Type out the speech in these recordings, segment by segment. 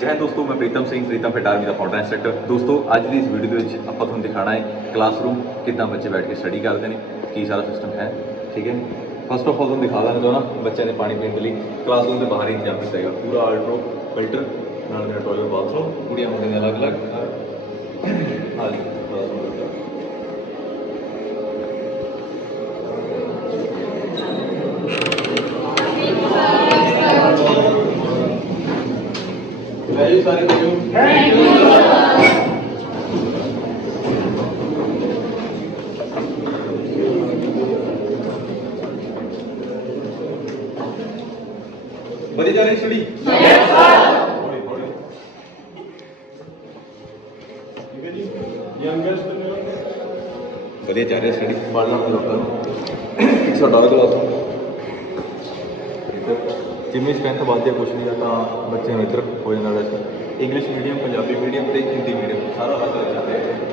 ਜੈ ਦੋਸਤੋ, ਮੈਂ ਪ੍ਰੀਤਮ ਸਿੰਘ, ਪ੍ਰੀਤਮ ਫਿਟ ਆਰਮੀ ਦਾ ਫਾਊਂਡਰ ਇੰਸਟ੍ਰਕਟਰ। ਦੋਸਤੋ, ਅੱਜ ਦੀ ਇਸ ਵੀਡੀਓ ਦੇ ਵਿੱਚ ਆਪਾਂ ਤੁਹਾਨੂੰ ਦਿਖਾਣਾ ਹੈ ਕਲਾਸਰੂਮ ਕਿੱਦਾਂ ਬੱਚੇ ਬੈਠ ਕੇ ਸਟੱਡੀ ਕਰਦੇ ਨੇ, ਕੀ ਸਾਰਾ ਸਿਸਟਮ ਹੈ, ਠੀਕ ਹੈ? ਫਸਟ ਆਫ ਆਲ ਤੁਹਾਨੂੰ ਦਿਖਾ ਦਾਂਗਾ ਨਾ ਬੱਚਿਆਂ ਨੇ ਪਾਣੀ ਪੀਣ ਦੇ ਲਈ। ਕਲਾਸਰੂਮ ਦੇ ਬਾਹਰ ਹੀ ਇੰਤਜ਼ਾਮ ਕੀਤਾ ਹੈਗਾ ਪੂਰਾ ਆਲਟਰੋ ਫਿਲਟਰ ਨਾਲ ਦੇ ਟੋਇਲਟ ਬਾਥਰੂਮ ਕੁੜੀਆਂ ਮੁੰਡਿਆਂ ਦੇ ਅਲੱਗ ਅਲੱਗ ਹਾਂਜੀ ਲੈ ਜੀ ਸਾਰੇ ਬੱਚਿਓ ਵਧੀਆ ਜਾ ਰਹੀ ਸਟੱਡੀ ਯੈਸ ਸਰ ਠੀਕ ਹੈ ਜੀ ਯੰਗੈਸਟ ਵਧੀਆ ਜਾ ਰਹੀ ਸਟੱਡੀ ਪੜ੍ਹਨਾ ਮੈਂ ਲੋਕਾਂ ਨੂੰ 118 ਕਲਾਸ ਜਿਵੇਂ ਸਟ੍ਰੈਂਥ ਵੱਧ ਜਾਏ ਕੁਛ ਵੀ ਆ ਤਾਂ ਬੱਚੇ ਨੂੰ ਇੱਧਰ ਹੋ ਜਾਂਦਾ ਵੈਸੇ ਇੰਗਲਿਸ਼ ਮੀਡੀਅਮ ਪੰਜਾਬੀ ਮੀਡੀਅਮ ਅਤੇ ਹਿੰਦੀ ਮੀਡੀਅਮ ਸਾਰਾ ਅਲੱਗ ਅਲੱਗ ਚੱਲ ਰਿਹਾ ਹੈ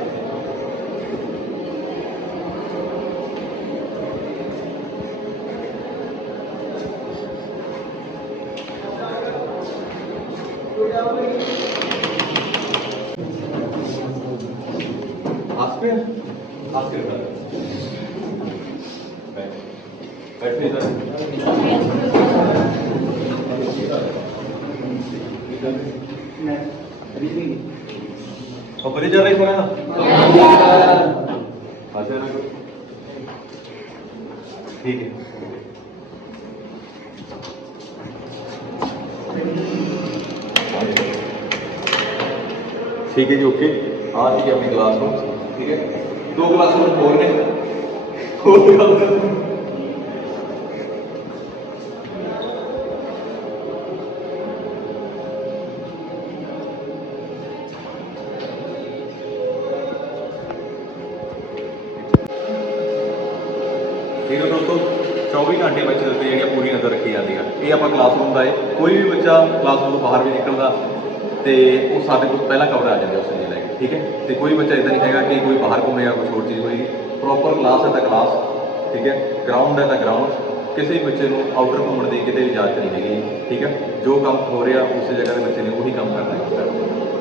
Asker? Asker. Perfeito. Perfeito. है ठीक है जी, ओके। आ ठीक है अपनी क्लासरूम ठीक है। दो क्लासरूम और ने ਠੀਕ ਹੈ ਦੋਸਤੋ 24 ਘੰਟੇ ਬੱਚੇ ਦੇ ਉੱਤੇ ਜਿਹੜੀਆਂ ਪੂਰੀ ਨਜ਼ਰ ਰੱਖੀ ਜਾਂਦੀ ਆ ਇਹ ਆਪਾਂ ਕਲਾਸਰੂਮ ਦਾ ਹੈ ਕੋਈ ਵੀ ਬੱਚਾ ਕਲਾਸਰੂਮ ਤੋਂ ਬਾਹਰ ਵੀ ਨਿਕਲਦਾ ਤੇ ਉਹ ਸਾਡੇ ਕੋਲ ਪਹਿਲਾਂ ਕਵਰ ਆ ਜਾਂਦਾ ਉਸ ਚੀਜ਼ ਲੈ ਕੇ, ਠੀਕ ਹੈ? ਤੇ ਕੋਈ ਬੱਚਾ ਇਦਾਂ ਨਹੀਂ ਹੈਗਾ ਕਿ ਕੋਈ ਬਾਹਰ ਘੁੰਮੇਗਾ ਕੁਝ ਹੋਰ ਚੀਜ਼ ਹੋਏਗੀ ਪ੍ਰੋਪਰ ਕਲਾਸ ਹੈ ਤਾਂ ਕਲਾਸ ਠੀਕ ਹੈ? ਗਰਾਊਂਡ ਹੈ ਤਾਂ ਗਰਾਊਂਡ ਕਿਸੇ ਵੀ ਬੱਚੇ ਨੂੰ ਆਊਟਰ ਘੁੰਮਣ ਦੀ ਕਿਤੇ ਵੀ ਇਜਾਜ਼ਤ ਨਹੀਂ ਹੈਗੀ, ਠੀਕ ਹੈ? ਜੋ ਕੰਮ ਹੋ ਰਿਹਾ, ਉਸੇ ਜਗ੍ਹਾ ਦੇ ਬੱਚੇ ਨੇ ਉਹੀ ਕੰਮ ਕਰਨਾ ਹੈ